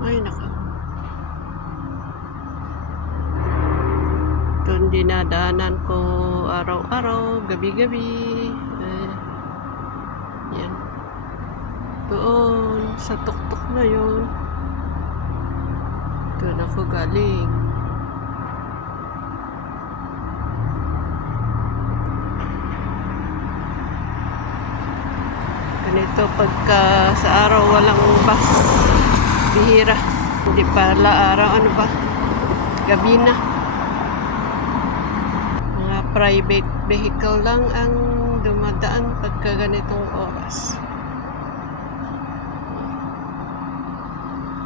Ay, nako. Ito yung dinadaanan ko araw-araw, gabi-gabi. Yan. Doon, sa tuktok na yun. Doon ako galing. Ganito pagka sa araw walang bus. Bihira. Hindi pala araw, ano ba? Gabi na. Mga private vehicle lang ang dumadaan pagka ganitong oras.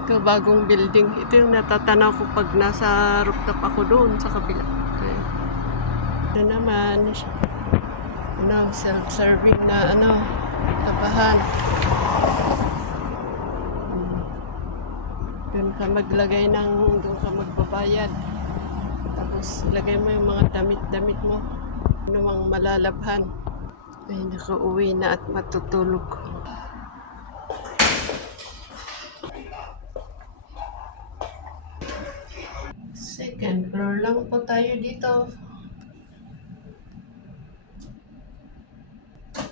Ito, bagong building. Ito yung natatanaw ko pag nasa rooftop ako doon sa kabila. Okay. Ito naman, self-serving na tapahan. Doon ka maglagay doon ka magbabayad. Tapos lagay mo yung mga damit-damit mo. Ano mang malalabhan. Ay, nakauwi na at matutulog. Second floor lang po tayo dito.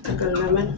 Tagal naman.